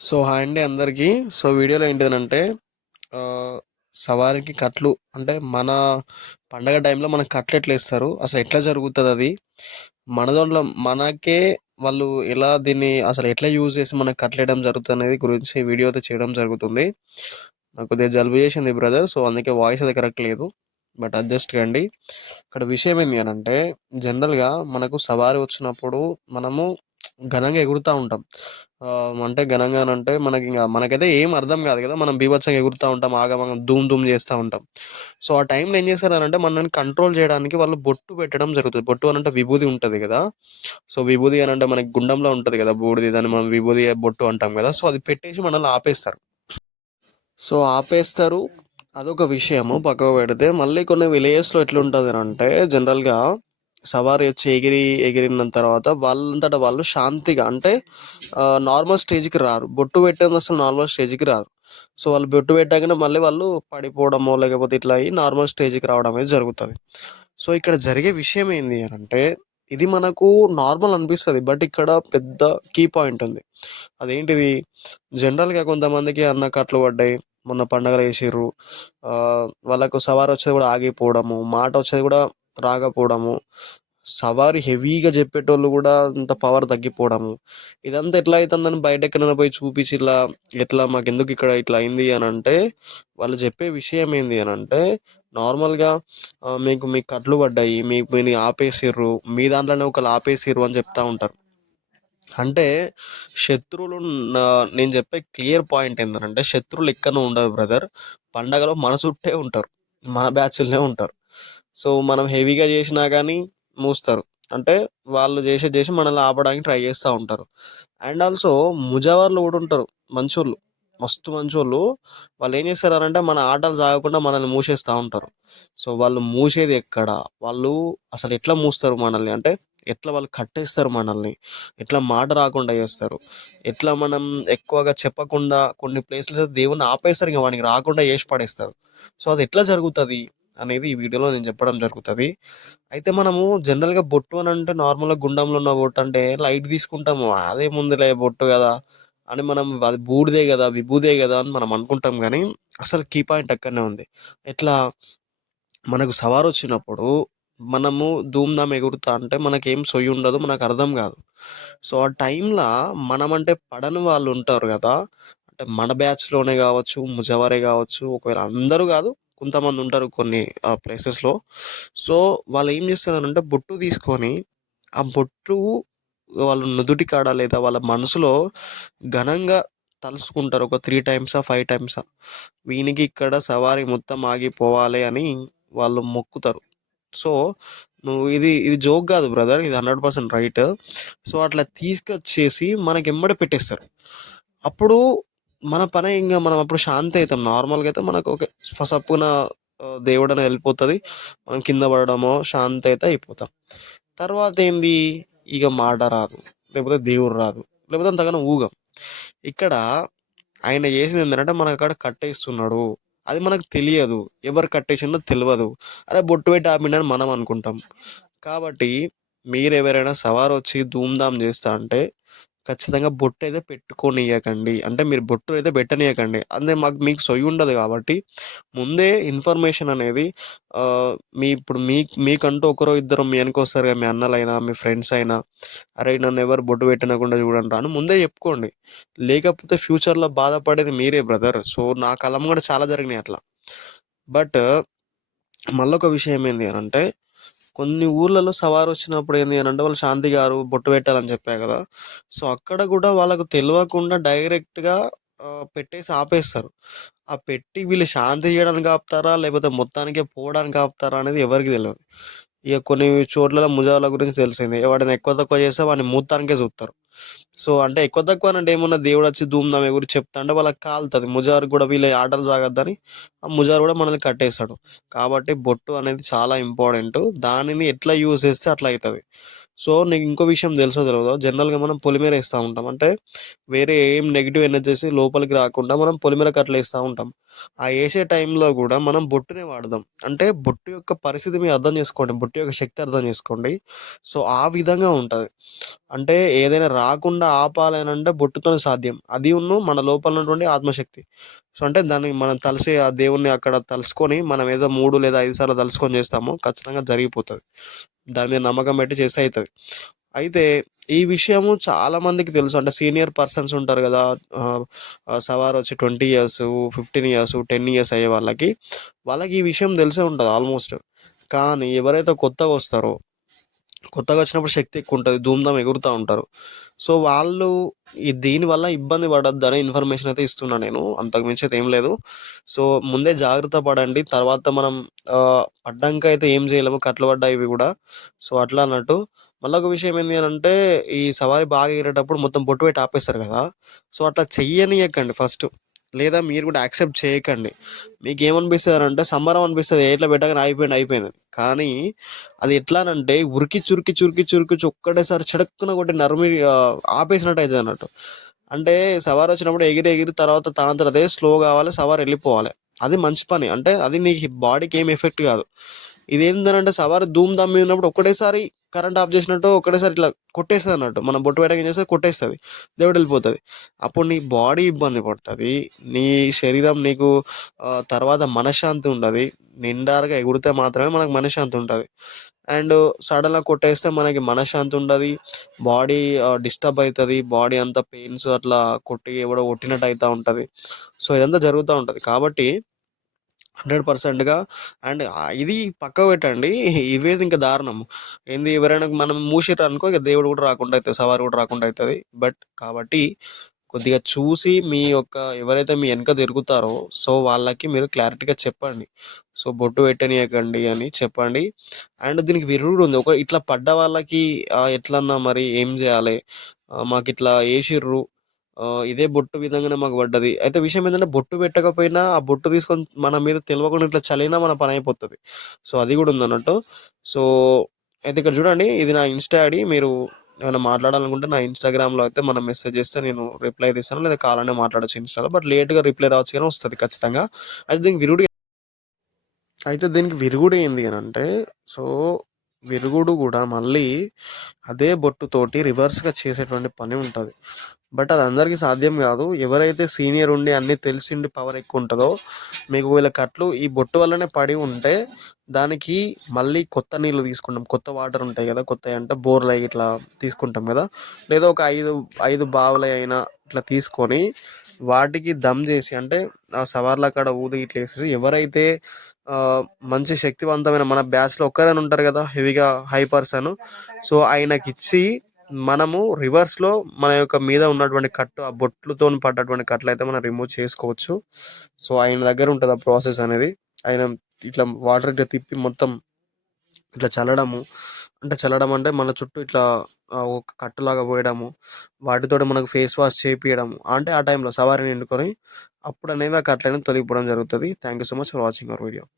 So hi అండి అందరికీ. So వీడియోలో ఏంటిదనంటే ఆహ్, సవారికి కట్లు అంటే మన పండగ టైంలో మనకు కట్లు ఎట్లా ఇస్తారు? అసలు ఎట్లా జరుగుతదది? మన దాంట్లో మనకే వాళ్ళు ఎలా దీన్ని అసలు ఎట్లా యూజ్ చేసి మనకు కట్లేయడం జరుగుతదనేది గురించి వీడియో అయితే చేయడం జరుగుతుంది. నాకు కొద్దిగా జలుబు చేసింది బ్రదర్. సో అందుకే వాయిస్ అయితే కరెక్ట్ లేదు. బట్ అడ్జస్ట్ కండి. ఇక్కడ విషయం ఏంది అనంటే జనరల్‌గా మనకు సవారి వచ్చినప్పుడు మనము ఘనంగా ఎగురుతా ఉంటాం. అంటే ఘనంగానంటే మనకైతే ఏం అర్థం కాదు కదా! మనం బీభత్సంగా ఎగురుతా ఉంటాం. ఆగమాగం ధూమ్ ధూమ్ చేస్తా ఉంటాం. సో, ఆ టైంలో ఏం చేశారనంటే మనల్ని కంట్రోల్ చేయడానికి వాళ్ళు బొట్టు పెట్టడం జరుగుతది. బొట్టు అనంటే విభూది ఉంటది కదా! సో, విభూది అనంటే మనకి గుండంలో ఉంటది కదా! బూడిది దాన్ని మనం విభూది బొట్టు అంటాం కదా! సో, అది పెట్టేసి మనల్ని ఆపేస్తారు. సో, ఆపేస్తారు. అదొక విషయము పక్కకు పెడితే, మళ్ళీ కొన్ని విలేజెస్‌లో ఎట్లుంటదనంటే జనరల్‌గా సవారి వచ్చి ఎగిరిన తర్వాత వాళ్ళంతట వాళ్ళు శాంతిగా అంటే నార్మల్ స్టేజ్‌కి రారు. బొట్టు పెట్టంది అసలు నార్మల్ స్టేజ్‌కి రారు. సో, వాళ్ళు బొట్టు పెట్టగానే మళ్ళీ వాళ్ళు పడిపోవడమో, లేకపోతే ఇట్లా అయ్యి నార్మల్ స్టేజ్‌కి రావడం అనేది జరుగుతది. సో, ఇక్కడ జరిగే విషయం ఏంది అనంటే, ఇది మనకు నార్మల్ అనిపిస్తది. బట్ ఇక్కడ పెద్ద కీ పాయింట్ ఉంది. అదేంటిది? జనరల్‌గా కొంతమందికి అన్న కట్లు పడ్డాయి. మొన్న పండగలు చేసిర్రు. వాళ్ళకు సవారొచ్చేది కూడా ఆగిపోవడము, మాటొచ్చేది కూడా రాకపోవడము, సవారి హెవీగా చెప్పేటోళ్ళు కూడా అంత పవర్ తగ్గిపోవడము. ఇదంతా ఎట్లా అయితందని బయటెక్కడైనా పోయి చూపించి ఇట్లా, ఎట్లా మాకెందుకు ఇక్కడ ఇట్లా అయింది అనంటే, వాళ్ళు చెప్పే విషయం ఏంది అనంటే, నార్మల్‌గా మీకు కట్లు పడ్డాయి. మీని ఆపేసిర్రు. మీ దాంట్లోనే ఒకళ్ళు ఆపేసిర్రు అని చెప్తా ఉంటారు. అంటే శత్రువులు నేను చెప్పే క్లియర్ పాయింట్ ఏంటంటే శత్రువులు ఎక్కడనో ఉండరు బ్రదర్. పండగలో మన చుట్టే ఉంటారు. మన బ్యాచ్‌లోనే ఉంటారు. సో, మనం హెవీగా చేసినా గానీ మూస్తారు. అంటే వాళ్ళు చేసి మనల్ని ఆపడానికి ట్రై చేస్తా ఉంటారు. అండ్ ఆల్సో ముజావర్లు కూడా ఉంటారు మంచోళ్ళు. మస్తు మంచోళ్ళు. వాళ్ళేం చేస్తారనంటే మన ఆటలు సాగకుండా మనల్ని మూసేస్తా ఉంటారు. సో, వాళ్ళు మూసేది ఎక్కడ? వాళ్ళు అసలు ఎట్లా మూస్తారు మనల్ని అంటే ఎట్లా వాళ్ళు కట్టేస్తారు మనల్ని? ఎట్లా మాట రాకుండా చేస్తారు? ఎట్లా మనం ఎక్కువగా చెప్పకుండా కొన్ని ప్లేస్‌లో దేవుడిని ఆపేస్తారు. ఇంక వానికి రాకుండా చేసి పడేస్తారు. సో, అది ఎట్లా జరుగుతది? అనేది ఈ వీడియోలో నేను చెప్పడం జరుగుతది. అయితే మనము జనరల్‌గా బొట్టు అనంటే నార్మల్‌గా గుండంలో ఉన్న బొట్టు అంటే లైట్ తీసుకుంటాము. అదేముందిలే బొట్టు గదా! అని మనం అది బూడిదే గదా! విభూదే గదా! అని మనం అనుకుంటాం గానీ, అసలు కీ పాయింట్ అక్కడనే ఉంది. ఎట్లా మనకు సవారొచ్చినప్పుడు మనము ధూమ్‌ధామ్ ఎగురుతా అంటే మనకేం సొయ్యుండదు. మనకర్థం గాదు. సో, ఆ టైంలా మనమంటే పడని వాళ్ళుంటారు గదా! అంటే మన బ్యాచ్‌లోనే గావచ్చు, ముజావరే గావచ్చు, ఒకవేళ అందరూ గాదు. కొంతమందుంటారు కొన్ని ప్లేసెస్‌లో. సో, వాళ్ళేం జేస్తారనంటే బొట్టు తీసుకొని, ఆ బొట్టు వాళ్ళ నుదుటి కాడ లేదా వాళ్ళ మనసులో ఘనంగా తలుసుకుంటారు. ఒక 3 టైమ్సా, 5 టైమ్సా. వీనికి ఇక్కడ సవారీ మొత్తం ఆగిపోవాలి అని వాళ్ళు మొక్కుతారు. సో, ఇది జోక్ గాదు బ్రదర్. ఇది 100% రైట్. సో, అట్లా తీసుకొచ్చేసి మనకెమ్మడే పెట్టేస్తారు. అప్పుడు మన పని మనం అప్పుడు శాంతి అయితాం. నార్మల్‌గా అయితే మనకు ఓకే. సప్పున దేవుడనేది ఎళ్ళిపోతది. మనం కింద పడడమో శాంతి అయితే అయిపోతాం. తర్వాతేంది ఇగ మాట రాదు. లేకపోతే దేవుడు రాదు. లేకపోతే అంతగానం ఊగం. ఇక్కడ ఆయన చేసిందేంటంటే మనకాడ కట్టేస్తున్నాడు. అది మనకు తెలియదు. ఎవరు కట్టేసిందో తెలవదు. అరే! బొట్టు పెట్టి ఆపిండని మనం అనుకుంటాం. కాబట్టి మీరెవరైనా సవారొచ్చి ధూమ్‌ధామ్ చేస్తా అంటే ఖచ్చితంగా బొట్టయితే పెట్టుకోనియ్యకండి. అంటే మీరు బొట్టు అయితే పెట్టనీయకండి. అంటే మీకు సొయ్యుండదు కాబట్టి ముందే ఇన్ఫర్మేషన్ అనేది ఇప్పుడు మీకంటూ ఒకరో ఇద్దరో మీ ఎనకొస్తారు కదా! మీ అన్నలైనా, మీ ఫ్రెండ్స్ అయినా, "అరేయ్! నన్నెవరు బొట్టు పెట్టనీయకుండా చూడండిరా" అని ముందే చెప్పుకోండి. లేకపోతే ఫ్యూచర్‌లో బాధపడేది మీరే బ్రదర్. సో, నా కళ్ళ ముంగట చాలా జరిగినాయి అట్లా. బట్ మళ్ళొక విషయం ఏంది అనంటే, కొన్ని ఊర్లలో సవారొచ్చినప్పుడు ఏంది అనంటే, వాళ్ళు శాంతి గారు బొట్టు పెట్టాలని చెప్పా గదా! సో, అక్కడ గూడా వాళ్ళకు తెలవకుండా డైరెక్ట్‌గా పెట్టేసి ఆపేస్తారు. ఆ పెట్టి వీళ్ళు శాంతి జేయడానికి ఆపుతారా? లేకపోతే మొత్తానికే పోవడానికి ఆపుతారా? అనేది ఎవరికీ తెలవదు. ఇగ కొన్ని చోట్లలో ముజాల గురించి తెలిసిందే. ఎవడైనా ఎక్కువ తక్కువ చేస్తే వాడిని మూత్తానికే జూత్తరు. సో, అంటే ఎక్కువ తక్కువ అనంటే ఏమున్నది దేవుడొచ్చి ధూమ్‌ధామ్ ఎగురి చెప్తాంటే వాళ్ళకి కాలుతది. ముజారుకి గూడా వీళ్ళ ఆటలు సాగొద్దని ఆ ముజారు గూడా మనల్ని కట్టేస్తాడు. కాబట్టి బొట్టు అనేది చాలా ఇంపార్టెంటు. దానిని ఎట్లా యూజ్ చేస్తే అట్లా అయితది. సో నీకు ఇంకో విషయం తెలుసో తెలియదో, జనరల్గా మనం పొలిమేర వేస్తూ ఉంటాం. అంటే వేరే ఏం నెగిటివ్ ఎనర్జీస్ లోపలికి రాకుండా మనం పొలిమేర కట్టలు వేస్తూ ఉంటాం. ఆ వేసే టైంలో కూడా మనం బొట్టునే వాడదాం. అంటే బొట్టు యొక్క పరిస్థితి మీరు అర్థం చేసుకోండి, బొట్టు యొక్క శక్తి అర్థం చేసుకోండి. సో ఆ విధంగా ఉంటుంది. అంటే ఏదైనా రాకుండా ఆపాలనంటే బొట్టుతోనే సాధ్యం. అది మన లోపల ఉన్నటువంటి ఆత్మశక్తి. సో అంటే దాన్ని మనం తలిసి ఆ దేవుణ్ణి అక్కడ తలుసుకొని మనం ఏదో 3 లేదా 5 సార్లు తలుసుకొని చేస్తామో ఖచ్చితంగా జరిగిపోతుంది. దాని మీద నమ్మకం పెట్టి చేస్తే అవుతుంది. అయితే ఈ విషయము చాలా మందికి తెలుసు. అంటే సీనియర్ పర్సన్స్ ఉంటారు కదా, సవార్ వచ్చి 20 ఇయర్స్, 15 ఇయర్స్, 10 ఇయర్స్ అయ్యే వాళ్ళకి ఈ విషయం తెలిసే ఉంటుంది ఆల్మోస్ట్. కానీ ఎవరైతే కొత్తగా వస్తారో, కొత్తగా వచ్చినప్పుడు శక్తి ఎక్కువ ఉంటుంది, ధూమ్‌ధాం ఎగురుతా ఉంటారు. సో, వాళ్ళు దీనివల్ల ఇబ్బంది పడొద్దనే ఇన్ఫర్మేషన్ అయితే ఇస్తున్నా నేను. అంతకు మించి అయితే ఏం లేదు. సో, ముందే జాగ్రత్త పడండి. తర్వాత మనం పడ్డంక అయితే ఏం చేయలేము. కట్లు పడ్డాయి ఇవి గూడా. సో, అట్లా అన్నట్టు. మళ్ళొక విషయం ఏంది అనంటే, ఈ సవారి బాగా ఎగిరేటప్పుడు మొత్తం బొట్టు పెట్టి ఆపేస్తారు గదా! సో, అట్లా చెయ్యనీయకండి ఫస్టు. లేదా మీరు కూడా యాక్సెప్ట్ చేయకండి. మీకేమనిపిస్తదనంటే సంబరం అనిపిస్తది. ఇట్లా పెట్టగానే అయిపోయింది, అయిపోయిందని. కానీ అది ఎట్లానంటే ఉరికిచ్చి, ఉరికిచ్చి, ఉరికిచ్చి, ఉరికిచ్చి ఒక్కటేసారి చటుక్కున కొట్టి ఆపేసినట్టు అయితదన్నట్టు. అంటే సవారొచ్చినప్పుడు ఎగిరి, ఎగిరి తర్వాత తనంతట అదే స్లో గావాలి. సవారి ఎళ్ళిపోవాలి. అది మంచి పని. అంటే అది నీ బాడీకి ఏం ఎఫెక్ట్ గాదు. ఇదేందనంటే సవారి ధూమ్ ధామ్ మీద ఉన్నప్పుడు ఒకటేసారి కరెంట్ ఆఫ్ చేసినట్టు ఒకటేసారి ఇట్లా కొట్టేస్తదన్నట్టు. మనం బొట్టు పెట్టగానే ఏం చేస్తది, కొట్టేస్తది. దేవుడెళ్ళిపోతది. అప్పుడు నీ బాడీ ఇబ్బంది పడతది. నీ శరీరం నీకు తర్వాత మనశ్శాంతి ఉండది. నిండారుగా ఎగురితే మాత్రమే మనకు మనశ్శాంతి ఉంటది. అండ్ సడన్‌గా కొట్టేస్తే మనకి మనశ్శాంతి ఉండది. బాడీ డిస్టర్బ్ అయితది. బాడీ అంతా పెయిన్స్ అట్లా కొట్టి ఎవడో కొట్టినట్టు అయితా ఉంటది. సో, ఇదంతా జరుగుతా ఉంటది. కాబట్టి 100%గా అండ్ ఇది పక్కకు పెట్టండి. ఇవేది ఇంకా దారుణం. ఏంది ఎవరైనా మనం మూషిర్రనుకో ఇక దేవుడు కూడా రాకుండా అయితది. సవారి కూడా రాకుండా అయితది. కాబట్టి కొద్దిగా చూసి మీ యొక్క ఎవరైతే మీ వెనక తిరుగుతారో సో వాళ్ళకి మీరు క్లారిటీగా చెప్పండి. సో బొట్టు పెట్టనీయకండి అని చెప్పండి. అండ్ దీనికి విరుగుడు ఉంది. ఇట్లా పడ్డ వాళ్ళకి ఎట్లన్నా మరి ఏం చేయాలి? మాకిట్లా ఏసిర్రు. ఇదే బొట్టు విధంగానే మాకు పడ్డది. అయితే విషయం ఏంటంటే బొట్టు పెట్టకపోయినా ఆ బొట్టు తీసుకొని మన మీద తెలవకుండా ఇట్లా చల్లినా మన పనయిపోతది. సో అది కూడా ఉందన్నట్టు. సో అయితే ఇక్కడ చూడండి, ఇది నా ఇన్‌స్టా ఐడీ. మీరు ఏమైనా మాట్లాడాలనుకుంటే నా ఇన్‌స్టాగ్రామ్‌లో అయితే మనం మెసేజ్ చేస్తే నేను రిప్లై అయితే ఇస్తాను. లేదా కాల్ అనే మాట్లాడొచ్చు ఇన్‌స్టాలో. బట్ లేట్‌గా రిప్లై రావచ్చు గానీ వస్తది ఖచ్చితంగా. అయితే దీనికి విరుగుడు ఏంది అనంటే, సో, విరుగుడు గూడా మళ్ళీ అదే బొట్టుతోటి రివర్స్‌గా చేసేటువంటి పని ఉంటది. బట్ అది అందరికీ సాధ్యం గాదు. ఎవరైతే సీనియర్ ఉండి అన్నీ తెలిసుండి పవర్ ఎక్కువుంటదో, మీకు ఒకవేళ కట్లు ఈ బొట్టు వల్లనే పడి ఉంటే, దానికి మళ్ళీ కొత్త నీళ్ళు తీసుకుంటాం. కొత్త వాటర్ ఉంటాయి గదా! కొత్తయంటే బోర్‌లయి ఇట్లా తీసుకుంటాం గదా! లేదా ఒక 5 బావులయినా ఇట్లా తీసుకొని, వాటికి దమ్ జేసి అంటే ఆ సవార్ల కాడ ఊది ఇట్లా ఏసేసి ఎవరైతే మంచి శక్తివంతమైన మన బ్యాచ్‌లో ఒక్కరైనా ఉంటారు గదా! హెవీగా హై పర్సన్. సో, ఆయనకిచ్చి మనము రివర్స్‌లో మన యొక్క మీద ఉన్నటువంటి కట్టు, ఆ బొట్లుతోని పడ్డటువంటి కట్లయితే మనం రిమూవ్ చేసుకోవచ్చు. సో, ఆయన దగ్గర ఉంటది ఆ ప్రాసెస్ అనేది. ఆయన ఇట్లా వాటర్ ఇట్లా తిప్పి మొత్తం ఇట్లా చల్లడము. అంటే చల్లడం అంటే మన చుట్టూ ఇట్లా ఒక కట్టులాగా పోయడము. వాటితోటి మనకు ఫేస్ వాష్ చేపియడము. అంటే ఆ టైంలో సవారిని ఎన్నుకొని అప్పుడనేవి ఆ కట్లనేవి తొలగిపోవడం జరుగుతది. Thank you so much for watching our video.